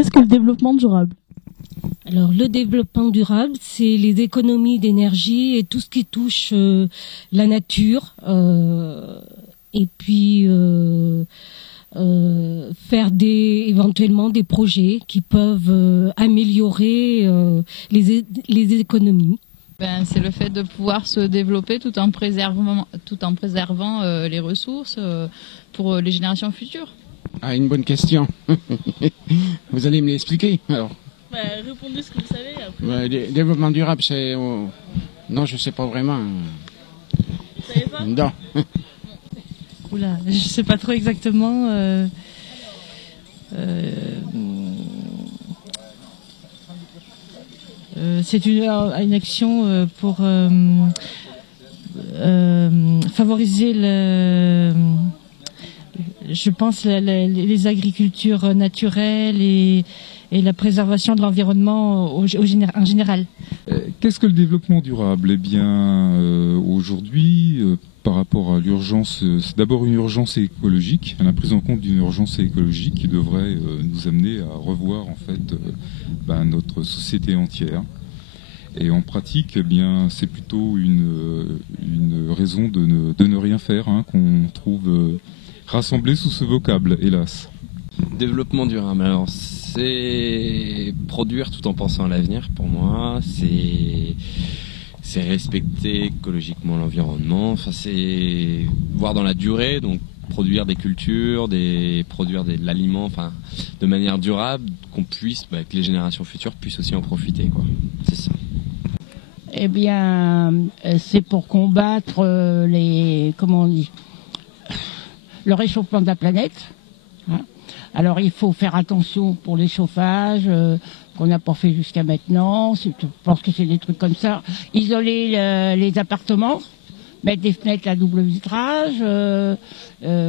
Qu'est-ce que le développement durable? Alors, le développement durable, c'est les économies d'énergie et tout ce qui touche la nature. Et puis, faire éventuellement des projets qui peuvent améliorer les économies. C'est le fait de pouvoir se développer tout en préservant les ressources pour les générations futures. Ah, une bonne question. Vous allez me l'expliquer alors. Répondez ce que vous savez. Après. Développement durable, c'est... Non, je ne sais pas vraiment. Vous savez pas? Non. Oula, je sais pas trop exactement. C'est une action pour favoriser je pense les agricultures naturelles et la préservation de l'environnement en général. Qu'est-ce que le développement durable? Eh bien, aujourd'hui, par rapport à l'urgence, c'est d'abord une urgence écologique, la prise en compte d'une urgence écologique qui devrait nous amener à revoir en fait notre société entière. Et en pratique, eh bien, c'est plutôt une raison de ne rien faire qu'on trouve rassemblée sous ce vocable, hélas. Développement durable, alors c'est produire tout en pensant à l'avenir pour moi, c'est respecter écologiquement l'environnement, enfin c'est voir dans la durée, donc produire des cultures, produire de l'aliment, enfin de manière durable, qu'on puisse, que les générations futures puissent aussi en profiter, quoi. C'est ça. Eh bien, c'est pour combattre le réchauffement de la planète. Hein. Alors, il faut faire attention pour les chauffages qu'on n'a pas fait jusqu'à maintenant. Je pense que c'est des trucs comme ça. Isoler les appartements, mettre des fenêtres à double vitrage,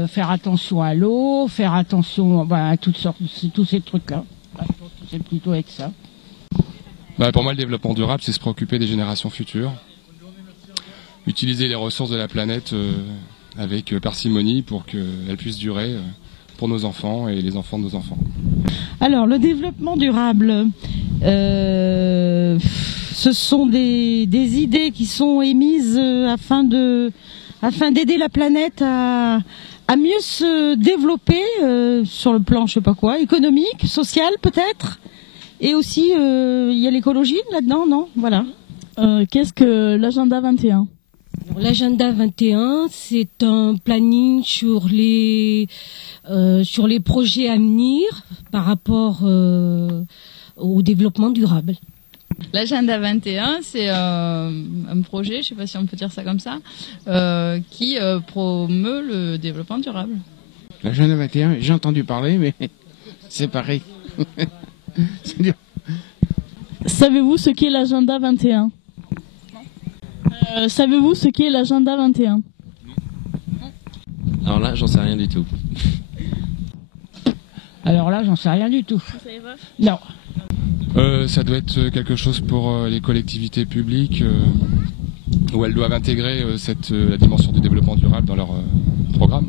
faire attention à l'eau, faire attention à toutes sortes, tous ces trucs-là. Je pense que c'est plutôt avec ça. Pour moi, le développement durable, c'est se préoccuper des générations futures. Utiliser les ressources de la planète avec parcimonie pour qu'elles puissent durer pour nos enfants et les enfants de nos enfants. Alors, le développement durable, ce sont des idées qui sont émises afin d'aider la planète à mieux se développer sur le plan, je sais pas quoi, économique, social peut-être. Et aussi, il y a l'écologie là-dedans, non? Voilà. Qu'est-ce que l'agenda 21? L'agenda 21, c'est un planning sur les projets à venir par rapport au développement durable. L'agenda 21, c'est un projet, je ne sais pas si on peut dire ça comme ça, qui promeut le développement durable. L'agenda 21, j'ai entendu parler, mais c'est pareil. C'est dur. Savez-vous ce qu'est l'agenda 21? Savez-vous ce qu'est l'agenda 21? Alors là, j'en sais rien du tout. Alors là, j'en sais rien du tout. Vous savez pas? Non. Ça doit être quelque chose pour les collectivités publiques où elles doivent intégrer la dimension du développement durable dans leur programme.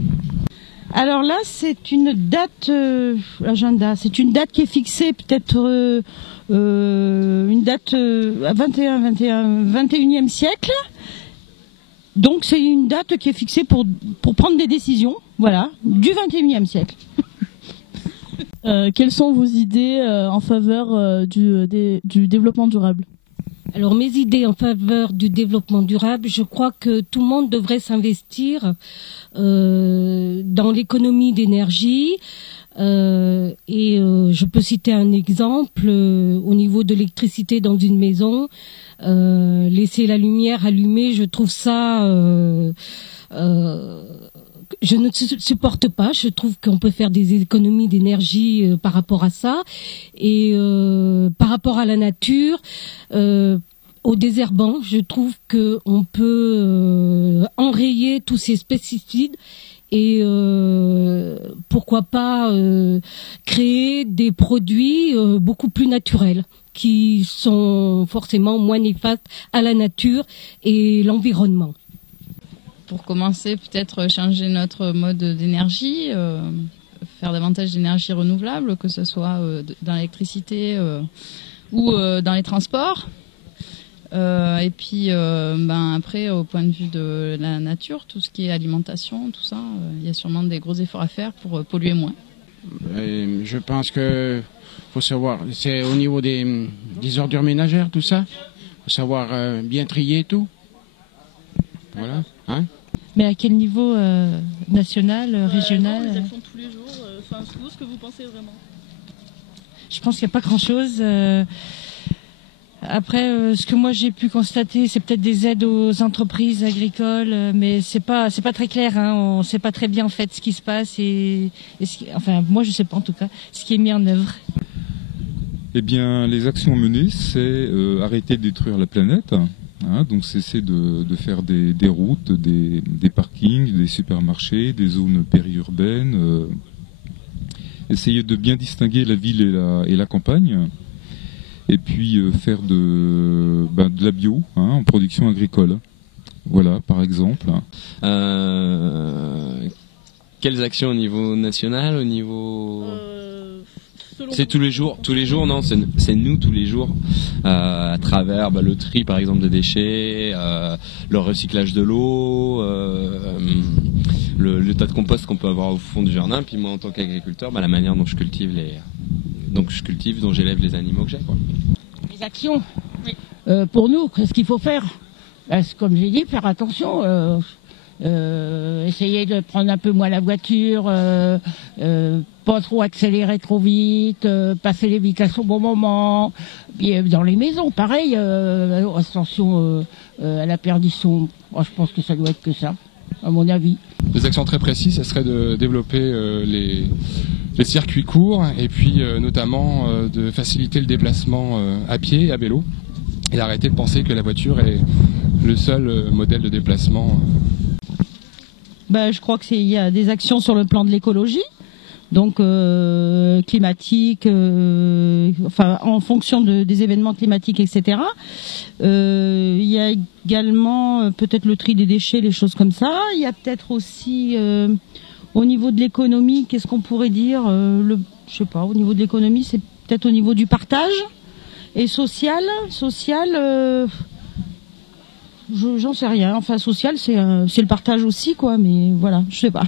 Alors là, c'est une date, agenda, c'est une date qui est fixée peut-être une date 21e siècle. Donc c'est une date qui est fixée pour prendre des décisions, voilà, du 21e siècle. Quelles sont vos idées en faveur du développement durable? Alors mes idées en faveur du développement durable, je crois que tout le monde devrait s'investir dans l'économie d'énergie. Je peux citer un exemple au niveau de l'électricité dans une maison. Laisser la lumière allumée, je trouve ça... je ne supporte pas. Je trouve qu'on peut faire des économies d'énergie par rapport à ça. Et par rapport à la nature... au désherbant, je trouve qu'on peut enrayer tous ces pesticides et pourquoi pas créer des produits beaucoup plus naturels qui sont forcément moins néfastes à la nature et l'environnement. Pour commencer, peut-être changer notre mode d'énergie, faire davantage d'énergie renouvelable, que ce soit dans l'électricité ou dans les transports. Et puis après, au point de vue de la nature, tout ce qui est alimentation, tout ça, il y a sûrement des gros efforts à faire pour polluer moins. Je pense que faut savoir, c'est au niveau des ordures ménagères, tout ça. Faut savoir bien trier tout. Voilà. Hein? Mais à quel niveau national, régional Les actions de tous les jours, vous, ce que vous pensez vraiment? Je pense qu'il n'y a pas grand-chose. Après, ce que moi j'ai pu constater, c'est peut-être des aides aux entreprises agricoles, mais c'est pas très clair. Hein. On sait pas très bien en fait ce qui se passe enfin moi je sais pas en tout cas ce qui est mis en œuvre. Eh bien, les actions menées, c'est arrêter de détruire la planète. Hein, donc cesser de faire des routes, des parkings, des supermarchés, des zones périurbaines. Essayer de bien distinguer la ville et la campagne. Et puis faire de la bio en production agricole. Voilà, par exemple. Quelles actions au niveau national, au niveau... C'est tous les jours, non, c'est nous tous les jours, à travers le tri par exemple des déchets, le recyclage de l'eau, le tas de compost qu'on peut avoir au fond du jardin, puis moi en tant qu'agriculteur, la manière dont je cultive dont j'élève les animaux que j'ai, quoi. Les actions, pour nous, qu'est-ce qu'il faut faire? Comme j'ai dit, faire attention. Essayer de prendre un peu moins la voiture, pas trop accélérer trop vite, passer les vitesses au bon moment. Puis dans les maisons, pareil, attention à la perdition. Moi, je pense que ça doit être que ça, à mon avis. Des actions très précises, ça serait de développer les circuits courts et puis notamment de faciliter le déplacement à pied et à vélo et d'arrêter de penser que la voiture est le seul modèle de déplacement. Je crois qu'il y a des actions sur le plan de l'écologie, donc climatique, en fonction des événements climatiques, etc. Il y a également peut-être le tri des déchets, les choses comme ça. Il y a peut-être aussi au niveau de l'économie, qu'est-ce qu'on pourrait dire je sais pas. Au niveau de l'économie, c'est peut-être au niveau du partage et social. J'en sais rien. Enfin, social, c'est le partage aussi, quoi. Mais voilà, je sais pas.